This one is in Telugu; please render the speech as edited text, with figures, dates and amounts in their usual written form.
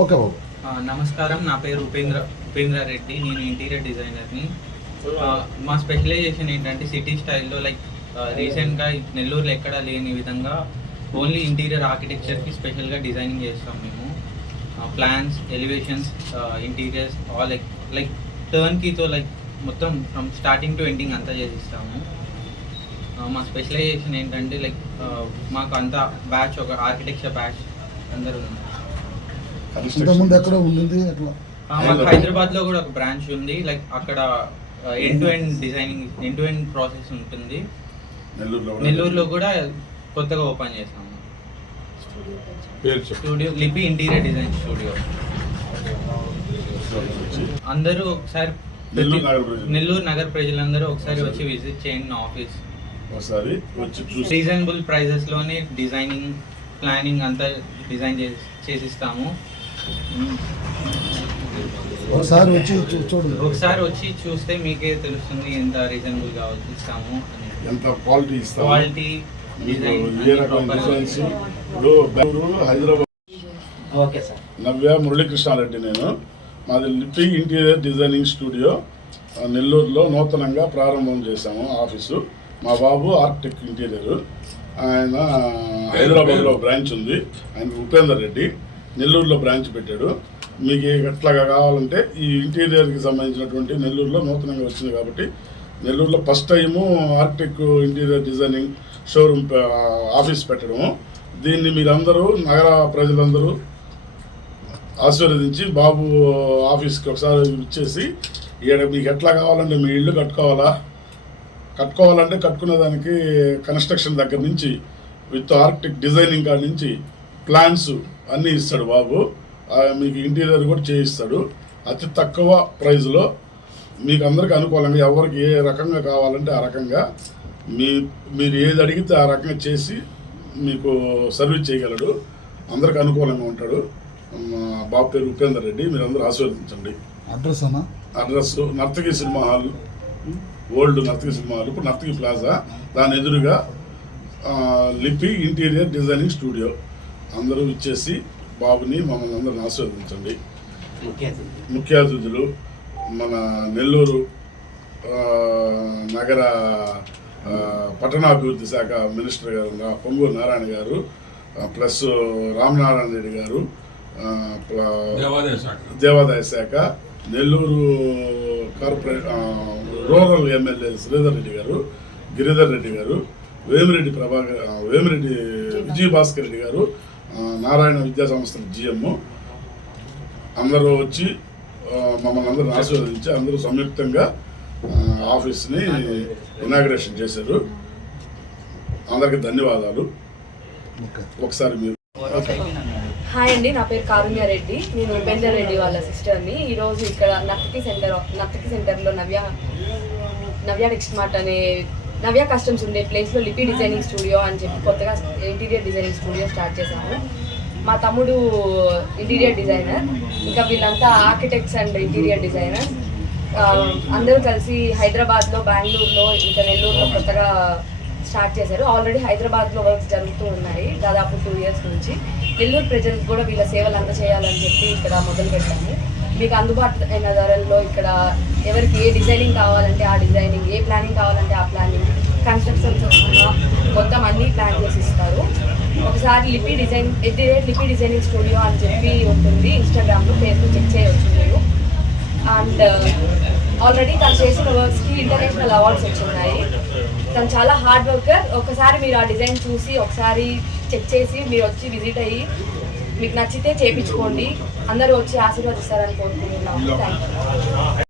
ఓకే బాబు. నమస్కారం, నా పేరు ఉపేంద్ర రెడ్డి. నేను ఇంటీరియర్ డిజైనర్ని. మా స్పెషలైజేషన్ ఏంటంటే సిటీ స్టైల్లో రీసెంట్గా నెల్లూరులో ఎక్కడా లేని విధంగా ఓన్లీ ఇంటీరియర్ ఆర్కిటెక్చర్కి స్పెషల్గా డిజైనింగ్ చేస్తాం మేము. Plans, elevations, interiors all like టర్న్కీతో మొత్తం ఫ్రమ్ స్టార్టింగ్ టు ఎండింగ్ అంతా చేసిస్తాము. మా స్పెషలైజేషన్ ఏంటంటే మాకు అంతా బ్యాచ్, ఒక ఆర్కిటెక్చర్ బ్యాచ్ అందరూ ఉన్నారు. ఎక్కడ ఉంది అట్లా మాకు హైదరాబాద్లో కూడా ఒక బ్రాంచ్ ఉంది. అక్కడ end to end designing, end to end process ఉంటుంది. నెల్లూరులో కూడా కొత్తగా ఓపెన్ చేసాము స్టూడియో, లిపి ఇంటీరియర్ డిజైన్ స్టూడియో. అందరూ ఒకసారి నెల్లూరు నగర ప్రజలందరూ ఒకసారి వచ్చి విజిట్ చేయండి నా ఆఫీస్. రీజనబుల్ ప్రైజెస్ లోనే డిజైనింగ్, ప్లానింగ్ అంతా డిజైన్ చేసిస్తాము. ఒకసారి వచ్చి చూస్తే మీకే తెలుస్తుంది ఎంత రీజనబుల్ గా ఇస్తాము, ఎంత క్వాలిటీ హైదరాబాద్. నవ్య మురళీకృష్ణారెడ్డి నేను. మాది లిపి ఇంటీరియర్ డిజైనింగ్ స్టూడియో నెల్లూరులో నూతనంగా ప్రారంభం చేశాము ఆఫీసు. మా బాబు ఆర్కిటెక్ట్ ఇంటీరియర్, ఆయన హైదరాబాద్లో బ్రాంచ్ ఉంది. ఆయన ఉపేందర్ రెడ్డి నెల్లూరులో బ్రాంచ్ పెట్టాడు. మీకు ఎట్లాగా కావాలంటే ఈ ఇంటీరియర్కి సంబంధించినటువంటి నెల్లూరులో నూతనంగా వచ్చింది కాబట్టి నెల్లూరులో first time architect interior designing showroom office పెట్టడము. దీన్ని మీరందరూ నగర ప్రజలందరూ ఆశీర్వదించి బాబు ఆఫీస్కి ఒకసారి ఇచ్చేసి ఇక్కడ మీకు ఎట్లా కావాలంటే మీ ఇల్లు కట్టుకోవాలంటే కట్టుకునేదానికి కన్స్ట్రక్షన్ దగ్గర నుంచి విత్ ఆర్కిటెక్ట్ డిజైనింగ్ కాడి నుంచి ప్లాన్స్ అన్నీ ఇస్తాడు బాబు. మీకు ఇంటీరియర్ కూడా చేయిస్తాడు అతి తక్కువ ప్రైజ్లో. మీకు అందరికీ అనుకూలంగా ఎవరికి ఏ రకంగా కావాలంటే ఆ రకంగా మీరు ఏది అడిగితే ఆ రకంగా చేసి మీకు సర్వీస్ చేయగలడు. అందరికి అనుకూలంగా ఉంటాడు. బాబు పేరు ఉపేందర్ రెడ్డి. మీరు అందరూ ఆశీర్వదించండి. Address Narthaki cinema hall, old Narthaki cinema hall, ఇప్పుడు నర్తకి ప్లాజా, దాని ఎదురుగా లిపి ఇంటీరియర్ డిజైనింగ్ స్టూడియో. అందరూ ఇచ్చేసి బాబుని మమ్మల్ని అందరిని ఆశీర్వదించండి. ముఖ్య అతిథులు మన నెల్లూరు నగర పట్టణాభివృద్ధి శాఖ మినిస్టర్ గారు పొంగూరు నారాయణ గారు, ప్లస్ రామనారాయణ రెడ్డి గారు, దేవాదాయ శాఖ, నెల్లూరు రూరల్ ఎమ్మెల్యే శ్రీధర్ రెడ్డి గారు, గిరిధర్ రెడ్డి గారు, వేమిరెడ్డి విజయభాస్కర్ రెడ్డి గారు, నారాయణ విద్యా సంస్థల జిఎం అందరూ వచ్చి మమ్మల్ని అందరూ ఆశీర్వదించి అందరూ సంయుక్తంగా ఆఫీస్ని ఇనాగ్రేషన్ చేశారు. అందరికీ ధన్యవాదాలు. ఒకసారి మీరు. హాయ్ అండి, నా పేరు కారుణ్య రెడ్డి. నేను ఉపేందర్ రెడ్డి వాళ్ళ సిస్టర్ని. ఈరోజు ఇక్కడ నర్తకి సెంటర్లో నవ్య టెక్స్ట్ మార్ట్ అనే నవ్య కస్టమ్స్ ఉండే ప్లేస్లో లిపి డిజైనింగ్ స్టూడియో అని చెప్పి కొత్తగా ఇంటీరియర్ డిజైనింగ్ స్టూడియో స్టార్ట్ చేశాము. మా తమ్ముడు ఇంటీరియర్ డిజైనర్, ఇంకా వీళ్ళంతా ఆర్కిటెక్ట్స్ అండ్ ఇంటీరియర్ డిజైనర్స్. అందరూ కలిసి హైదరాబాద్లో, బెంగళూరులో, ఇంకా నెల్లూరులో కొత్తగా స్టార్ట్ చేశారు. ఆల్రెడీ హైదరాబాద్లో వర్క్స్ జరుగుతూ ఉన్నాయి దాదాపు 2 years నుంచి. నెల్లూరు ప్రజలకు కూడా వీళ్ళ సేవలు అందచేయాలని చెప్పి ఇక్కడ మొదలు పెట్టాము. మీకు అందుబాటు అయిన ధరల్లో ఇక్కడ ఎవరికి ఏ డిజైనింగ్ కావాలంటే ఆ డిజైనింగ్, ఏ ప్లానింగ్ కావాలంటే ఆ ప్లానింగ్, కన్స్ట్రక్షన్స్ మొత్తం అన్నీ ప్లాన్ చేసి ఇస్తారు. ఒకసారి లిపి డిజైనింగ్ స్టూడియో అని చెప్పి ఉంటుంది ఇన్స్టాగ్రామ్లో, ఫేస్బుక్ చెక్ చేయవచ్చు మీరు. అండ్ ఆల్రెడీ తను చేసిన వర్క్స్కి ఇంటర్నేషనల్ అవార్డ్స్ వచ్చున్నాయి. తను చాలా హార్డ్ వర్కర్. ఒకసారి మీరు ఆ డిజైన్ చూసి ఒకసారి చెక్ చేసి మీరు వచ్చి విజిట్ అయ్యి మీకు నచ్చితే చేయించుకోండి. అందరూ వచ్చి ఆశీర్వదిస్తారని కోరుకుంటున్నాము. Thank you.